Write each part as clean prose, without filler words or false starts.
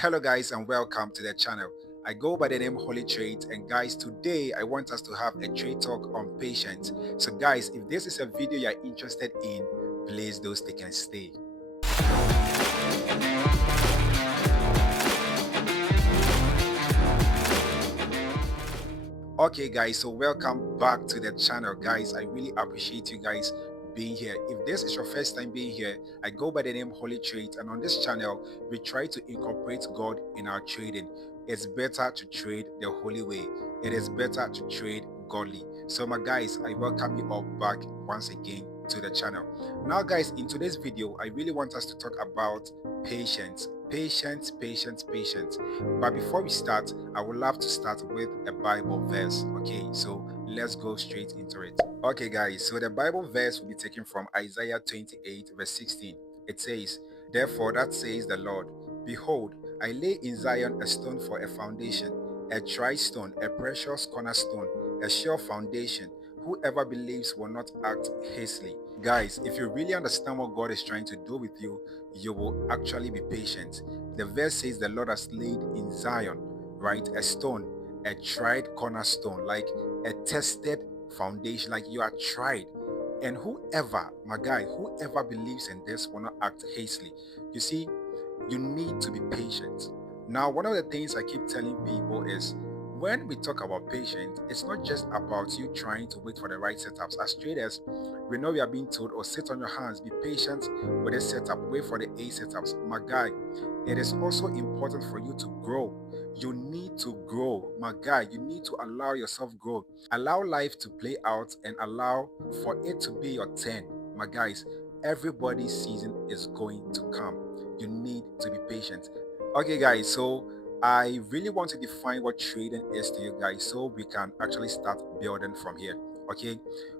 Hello guys and welcome to the channel. I go by the name Holy Trade, and guys, today I want us to have a trade talk on patience. So guys, if this is a video you're interested in, please do stick and stay. Okay guys, so welcome back to the channel guys. I really appreciate you guys being here. If this is your first time being here, I go by the name Holy Trade, and on this channel we try to incorporate God in our trading. It's better to trade the holy way. It is better to trade godly. So my guys, I welcome you all back once again to the channel. Now guys, in today's video I really want us to talk about patience. Patience. But before we start, I would love to start with a Bible verse. Okay, so let's go straight into it. Okay guys, so the Bible verse will be taken from Isaiah 28 verse 16. It says, "Therefore that says the Lord, behold, I lay in Zion a stone for a foundation, a tried stone, a precious cornerstone, a sure foundation. Whoever believes will not act hastily." Guys, if you really understand what God is trying to do with you, you will actually be patient. The verse says the Lord has laid in Zion, right, a stone, a tried cornerstone, like a tested foundation, like you are tried. And whoever, my guy, whoever believes in this will not act hastily. You see, you need to be patient. Now, one of the things I keep telling people is when we talk about patience, it's not just about you trying to wait for the right setups. As traders, we know we are being told, or sit on your hands, be patient with the setup, wait for the A setups. My guy, it is also important for you to grow. You need to grow, my guy. You need to allow yourself grow. Allow life to play out and allow for it to be your turn. My guys, everybody's season is going to come. You need to be patient. Okay guys, so I really want to define what trading is to you guys so we can actually start building from here. Okay,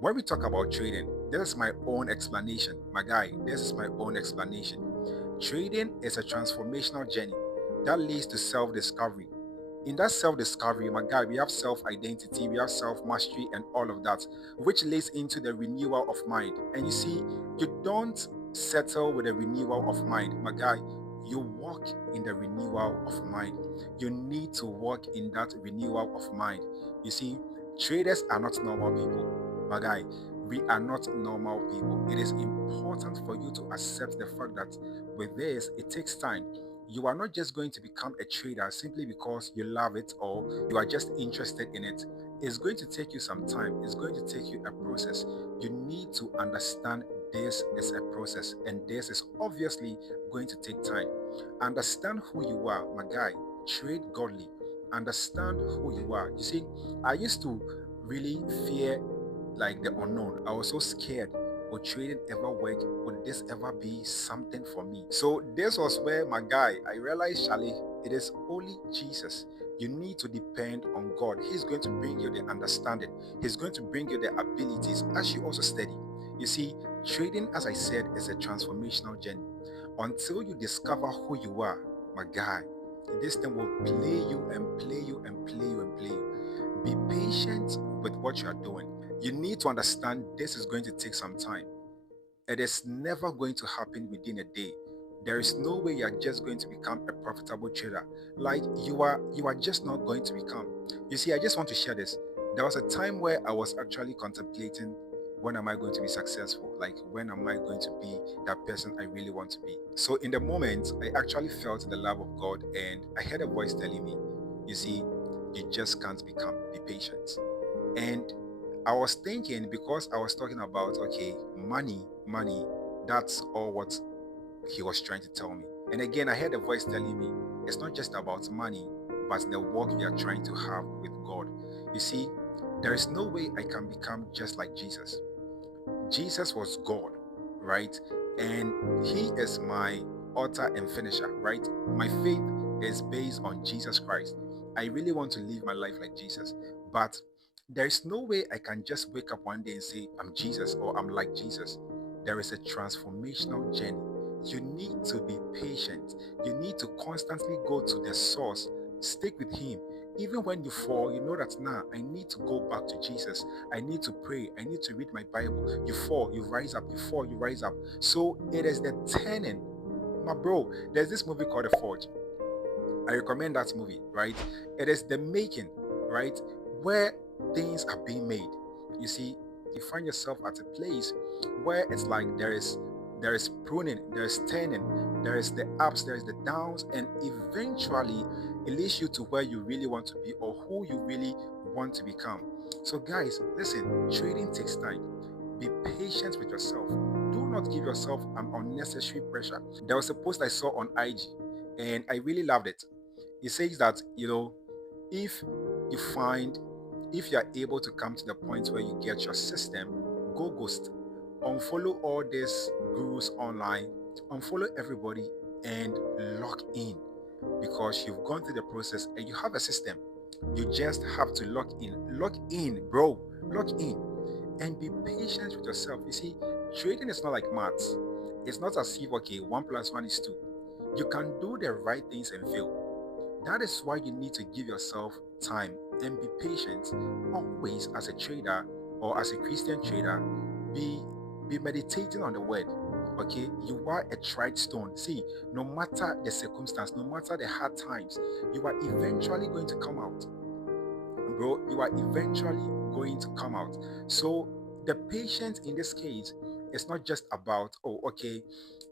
when we talk about trading, this is my own explanation. My guy, this is my own explanation. Trading is a transformational journey that leads to self-discovery. In that self-discovery, my guy, we have self-identity, we have self-mastery and all of that, which leads into the renewal of mind. And you see, you don't settle with a renewal of mind, my guy. You walk in the renewal of mind. You need to walk in that renewal of mind. You see, traders are not normal people, my guy. We are not normal people. It is important for you to accept the fact that with this, it takes time. You are not just going to become a trader simply because you love it or you are just interested in it. It's going to take you some time. It's going to take you a process. You need to understand this is a process, and this is obviously going to take time. Understand who you are, my guy. Trade godly. Understand who you are. You see, I used to really fear like the unknown. I was so scared. Would trading ever work? Would this ever be something for me? So this was where, my guy, I realized, Charlie, it is only Jesus. You need to depend on God. He's going to bring you the understanding. He's going to bring you the abilities as you also study. You see, trading, as I said, is a transformational journey. Until you discover who you are, my guy, this thing will play you and play you and play you and play you. Be patient with what you are doing. You need to understand this is going to take some time. It is never going to happen within a day. There is no way you are just going to become a profitable trader. Like you are just not going to become. You see, I just want to share this. There was a time where I was actually contemplating, when am I going to be successful? Like, when am I going to be that person I really want to be? So in the moment, I actually felt the love of God, and I heard a voice telling me, you see, you just can't become. Be patient. And I was thinking, because I was talking about, okay, money, that's all what he was trying to tell me. And again, I heard a voice telling me, it's not just about money, but the work we are trying to have with God. You see, there is no way I can become just like Jesus. Jesus was God, right? And he is my author and finisher, right? My faith is based on Jesus Christ. I really want to live my life like Jesus, but there is no way I can just wake up one day and say, I'm Jesus or I'm like Jesus. There is a transformational journey. You need to be patient. You need to constantly go to the source, stick with him. Even when you fall, you know that now I need to go back to Jesus. I need to pray. I need to read my Bible. You fall, you rise up. You fall, you rise up. So it is the turning. My bro, there's this movie called The Forge. I recommend that movie, right? It is the making, right? Where things are being made. You see, you find yourself at a place where it's like there is pruning, there's turning, there is the ups, there is the downs, and eventually it leads you to where you really want to be or who you really want to become. So guys, listen, trading takes time. Be patient with yourself. Do not give yourself an unnecessary pressure. There was a post I saw on IG and I really loved it. It says that, if you find, if you're able to come to the point where you get your system, go ghost. Unfollow all these gurus online, unfollow everybody, and lock in, because you've gone through the process and you have a system. You just have to lock in. Lock in, bro. Lock in. And be patient with yourself. You see, trading is not like maths. It's not as if, okay, 1 + 1 is 2. You can do the right things and fail. That is why you need to give yourself time and be patient. Always, as a trader or as a Christian trader, be be meditating on the word. Okay, you are a tried stone. See, no matter the circumstance, no matter the hard times, you are eventually going to come out, bro. You are eventually going to come out. So the patience in this case is not just about, oh, okay,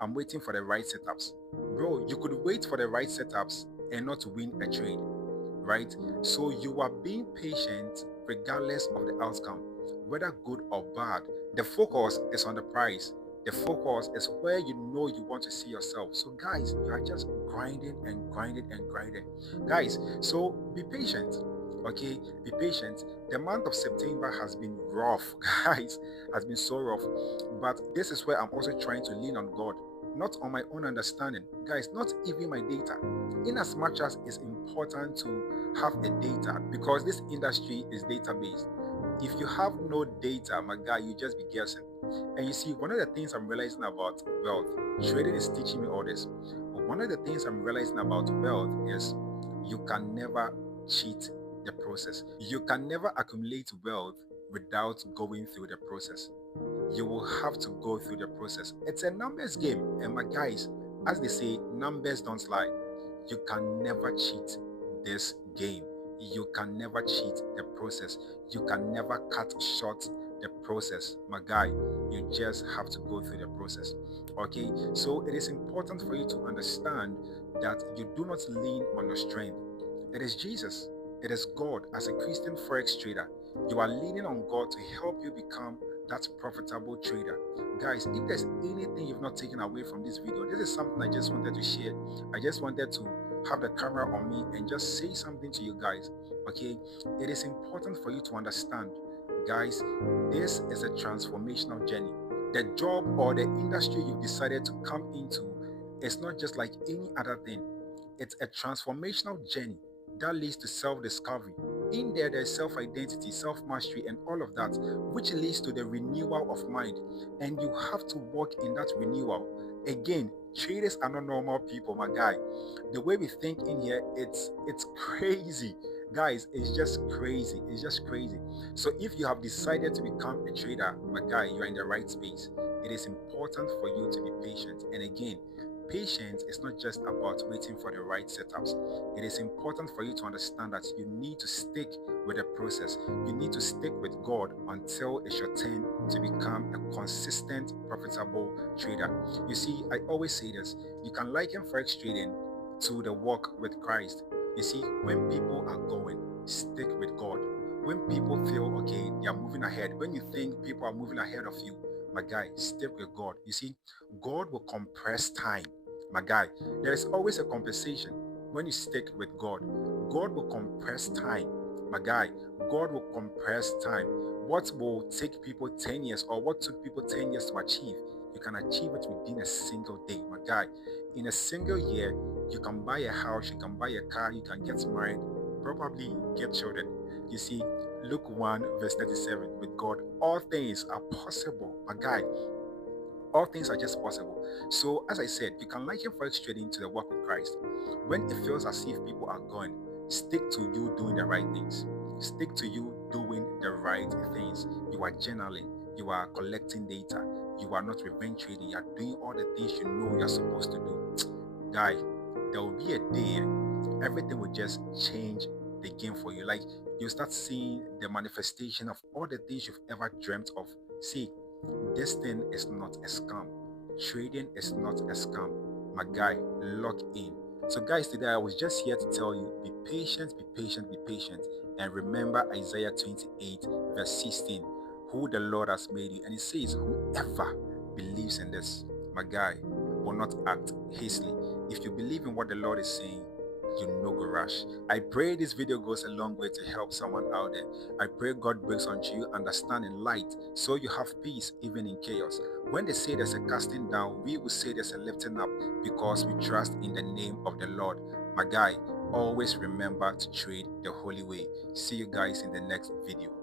I'm waiting for the right setups. Bro, you could wait for the right setups and not win a trade, right? So you are being patient regardless of the outcome, whether good or bad. The focus is on the price. The focus is where you know you want to see yourself. So guys, you are just grinding and grinding and grinding. Guys, so be patient. Okay, be patient. The month of September has been rough, guys, has been so rough. But this is where I'm also trying to lean on God, not on my own understanding. Guys, not even my data. In as much as it's important to have a data, because this industry is data based. If you have no data, my guy, you just be guessing. And you see, one of the things I'm realizing about wealth, trading is teaching me all this. But one of the things I'm realizing about wealth is you can never cheat the process. You can never accumulate wealth without going through the process. You will have to go through the process. It's a numbers game. And my guys, as they say, numbers don't lie. You can never cheat this game. You can never cheat the process. You can never cut short the process. My guy, you just have to go through the process. Okay, so it is important for you to understand that you do not lean on your strength. It is Jesus. It is God. As a Christian forex trader, you are leaning on God to help you become that profitable trader. Guys, if there's anything you've not taken away from this video, this is something I just wanted to share. I just wanted to have the camera on me and just say something to you guys. Okay, it is important for you to understand, guys, this is a transformational journey. The job or the industry you've decided to come into is not just like any other thing. It's a transformational journey that leads to self-discovery. In there, there's self-identity, self-mastery, and all of that, which leads to the renewal of mind. And you have to work in that renewal. Again, traders are not normal people, my guy. The way we think in here, it's crazy. Guys, it's just crazy. It's just crazy. So if you have decided to become a trader, my guy, you're in the right space. It is important for you to be patient. And again, patience is not just about waiting for the right setups. It is important for you to understand that you need to stick with the process. You need to stick with God until it's your turn to become a consistent, profitable trader. You see, I always say this. You can liken forex trading to the walk with Christ. You see, when people are going, stick with God. When people feel okay, they are moving ahead. When you think people are moving ahead of you, my guy, stick with God. You see, God will compress time. My guy, there is always a compensation when you stick with God. God will compress time. My guy, God will compress time. What will take people 10 years or what took people 10 years to achieve, you can achieve it within a single day. My guy, in a single year, you can buy a house, you can buy a car, you can get married, probably get children. You see, Luke 1 verse 37, with God, all things are possible. My guy, all things are just possible. So, as I said, you can liken forex trading to the walk with Christ. When it feels as if people are gone, stick to you doing the right things. Stick to you doing the right things. You are journaling, you are collecting data, you are not revenge trading, you are doing all the things you know you're supposed to do. Guy, there will be a day everything will just change the game for you. Like you start seeing the manifestation of all the things you've ever dreamt of. See, this thing is not a scam. Trading is not a scam. My guy, lock in. So, guys, today I was just here to tell you be patient, be patient, be patient. And remember Isaiah 28, verse 16, who the Lord has made you. And it says, whoever believes in this, my guy, will not act hastily. If you believe in what the Lord is saying, you no go rush. I pray this video goes a long way to help someone out there. I pray God brings unto you understanding, light, so you have peace even in chaos. When they say there's a casting down, we will say there's a lifting up because we trust in the name of the Lord. My guy, always remember to trade the holy way. See you guys in the next video.